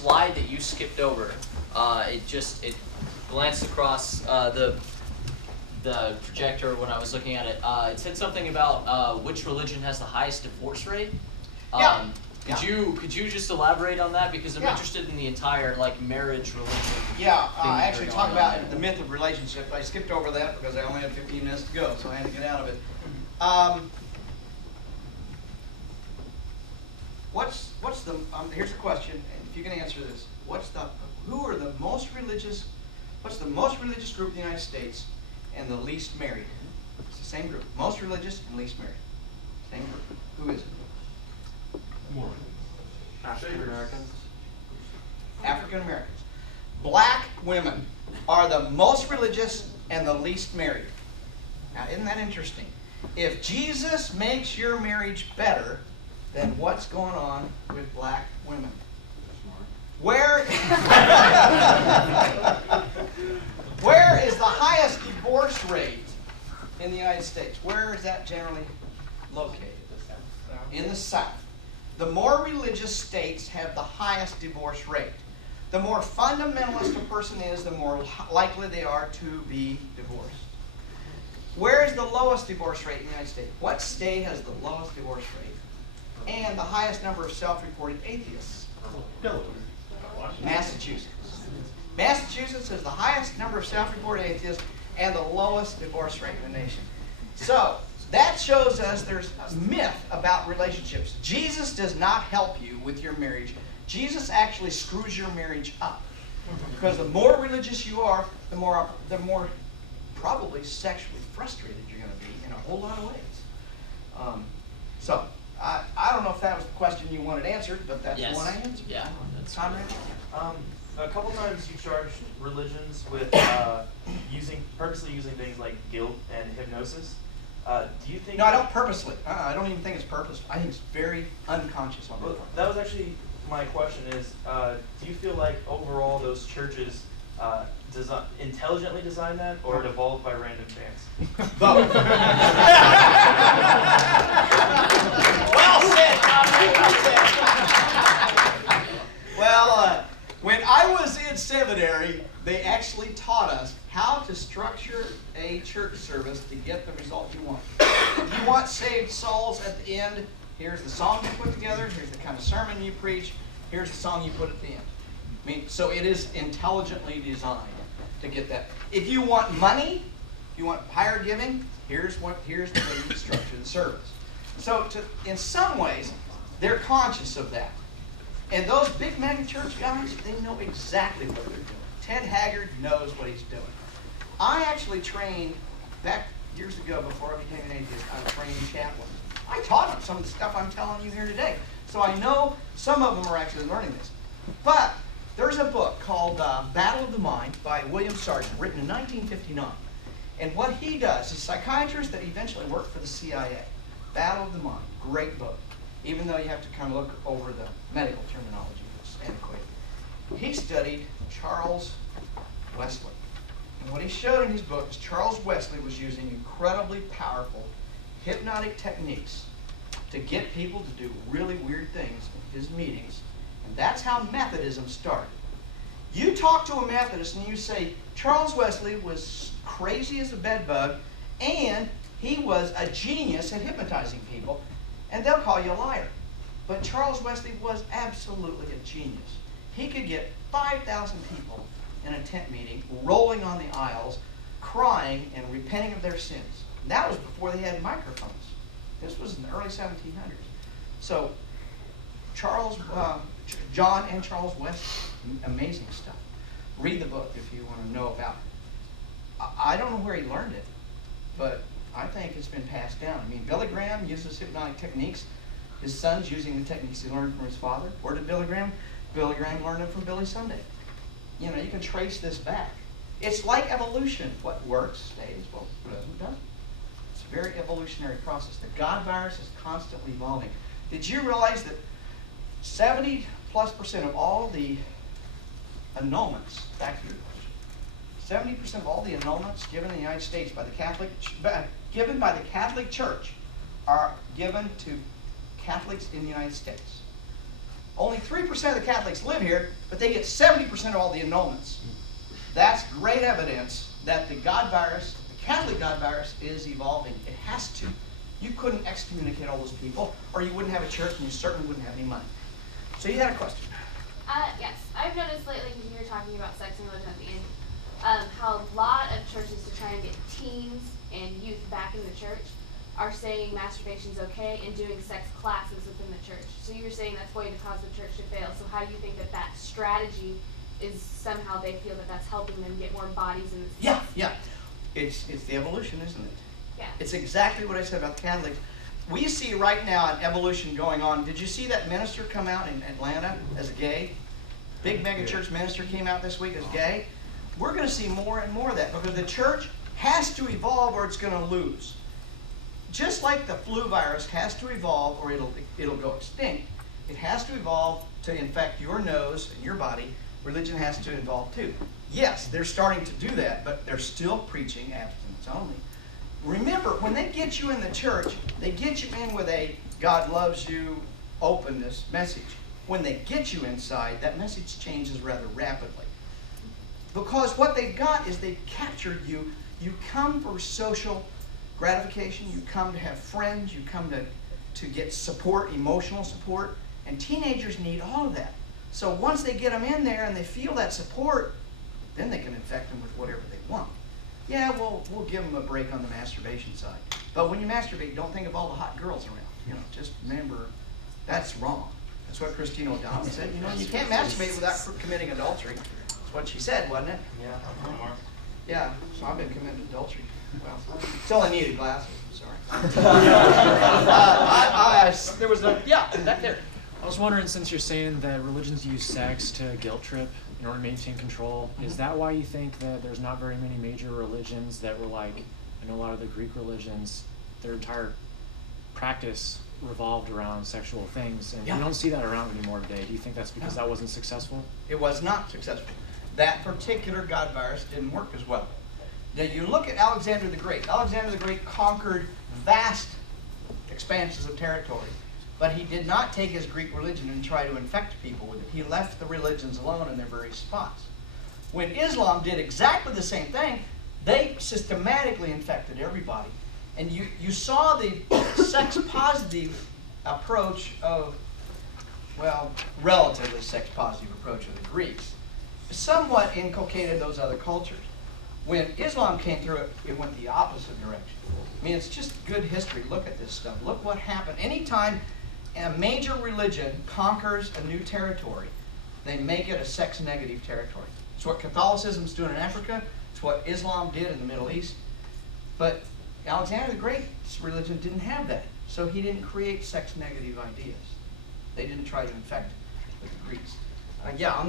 slide that you skipped over, it glanced across the projector when I was looking at it. It said something about which religion has the highest divorce rate. Could you just elaborate on that, because I'm interested in the entire marriage religion. I actually talk about the myth of relationship. I skipped over that because I only had 15 minutes to go, so I had to get out of it. Here's a question, and if you can answer this: what's the most religious group in the United States and the least married? It's the same group, most religious and least married. Same group. Who is it? Mormon. African Americans. African Americans. Black women are the most religious and the least married. Now, isn't that interesting? If Jesus makes your marriage better, then what's going on with black women? Where is the highest divorce rate in the United States? Where is that generally located? In the South. The more religious states have the highest divorce rate. The more fundamentalist a person is, the more likely they are to be divorced. Where is the lowest divorce rate in the United States? What state has the lowest divorce rate and the highest number of self-reported atheists? Massachusetts. Massachusetts has the highest number of self-reported atheists and the lowest divorce rate in the nation. So, that shows us there's a myth about relationships. Jesus does not help you with your marriage. Jesus actually screws your marriage up. Because the more religious you are, the more probably sexually frustrated you're going to be in a whole lot of ways. I don't know if that was the question you wanted answered, but that's the one I answered. Yeah, that's Conrad? A couple times you charged religions with purposely using things like guilt and hypnosis. Do you think? No, I don't purposely. I don't even think it's purposeful. I think it's very unconscious on their part. That was actually my question. Is do you feel like overall those churches intelligently designed that, or evolved by random chance? Both. Well said, Conrad. Well said. Well, when I was in seminary, they actually taught us how to structure a church service to get the result you want. If you want saved souls at the end, here's the song you put together, here's the kind of sermon you preach, here's the song you put at the end. So it is intelligently designed to get that. If you want money, if you want higher giving, here's the way you structure the service. So in some ways, they're conscious of that. And those big mega church guys, they know exactly what they're doing. Ted Haggard knows what he's doing. I actually trained, back years ago before I became an atheist, I was training chaplains. I taught them some of the stuff I'm telling you here today. So I know some of them are actually learning this. But there's a book called Battle of the Mind by William Sargent, written in 1959. And what he does, he's a psychiatrist that eventually worked for the CIA. Battle of the Mind, great book. Even though you have to kind of look over the medical terminology, it's antiquated. He studied Charles Wesley. And what he showed in his book is Charles Wesley was using incredibly powerful hypnotic techniques to get people to do really weird things in his meetings. And that's how Methodism started. You talk to a Methodist and you say, Charles Wesley was crazy as a bedbug and he was a genius at hypnotizing people, and they'll call you a liar. But Charles Wesley was absolutely a genius. He could get 5,000 people in a tent meeting, rolling on the aisles, crying and repenting of their sins. And that was before they had microphones. This was in the early 1700s. So John and Charles Wesley, amazing stuff. Read the book if you want to know about it. I don't know where he learned it, but I think it's been passed down. I mean, Billy Graham uses hypnotic techniques. His son's using the techniques he learned from his father. Where did Billy Graham? Billy Graham learned it from Billy Sunday. You know, you can trace this back. It's like evolution. What works stays, what doesn't. It's a very evolutionary process. The God virus is constantly evolving. Did you realize that 70+% of all the annulments, back to your question, 70% of all the annulments given in the United States by the given by the Catholic Church are given to Catholics in the United States. Only 3% of the Catholics live here, but they get 70% of all the annulments. That's great evidence that the God virus, the Catholic God virus, is evolving. It has to. You couldn't excommunicate all those people, or you wouldn't have a church, and you certainly wouldn't have any money. So you had a question. Yes. I've noticed lately, because you were talking about sex and religion at the end, how a lot of churches, to try and get teens and youth back in the church, are saying masturbation's okay and doing sex classes within the church. So you were saying that's going to cause the church to fail. So how do you think that that strategy is somehow they feel that that's helping them get more bodies in the Yeah, yeah. It's the evolution, isn't it? Yeah. It's exactly what I said about the Catholics. We see right now an evolution going on. Did you see that minister come out in Atlanta as a gay? Big megachurch minister came out this week as gay. We're going to see more and more of that because the church has to evolve or it's going to lose. Just like the flu virus has to evolve or it'll go extinct, it has to evolve to infect your nose and your body. Religion has to evolve too. Yes, they're starting to do that, but they're still preaching abstinence only. Remember, when they get you in the church, they get you in with a God loves you openness message. When they get you inside, that message changes rather rapidly. Because what they've got is they've captured you. You come for social gratification. You come to have friends. You come to get support, emotional support. And teenagers need all of that. So once they get them in there and they feel that support, then they can infect them with whatever they want. Yeah, we'll give them a break on the masturbation side. But when you masturbate, don't think of all the hot girls around. You know, just remember, that's wrong. That's what Christina O'Donnell said. You know, you can't masturbate without committing adultery. That's what she said, wasn't it? Yeah. Yeah, so I've been committing adultery. Well, still I needed glasses. Sorry. There was a, yeah, back there. I was wondering, since you're saying that religions use sex to guilt trip in order to maintain control, is that why you think that there's not very many major religions that were like, I know a lot of the Greek religions, their entire practice revolved around sexual things, and Yeah. you don't see that around anymore today. Do you think that's because that wasn't successful? It was not successful. That particular God virus didn't work as well. Now you look at Alexander the Great. Alexander the Great conquered vast expanses of territory, but he did not take his Greek religion and try to infect people with it. He left the religions alone in their various spots. When Islam did exactly the same thing, they systematically infected everybody. And you saw the sex-positive approach of, well, relatively sex-positive approach of the Greeks, somewhat inculcated those other cultures. When Islam came through, it went the opposite direction. I mean, it's just good history. Look at this stuff. Look what happened. Anytime a major religion conquers a new territory, they make it a sex-negative territory. It's what Catholicism's doing in Africa. It's what Islam did in the Middle East. But Alexander the Great's religion didn't have that. So he didn't create sex-negative ideas. They didn't try to infect with the Greeks. Yeah.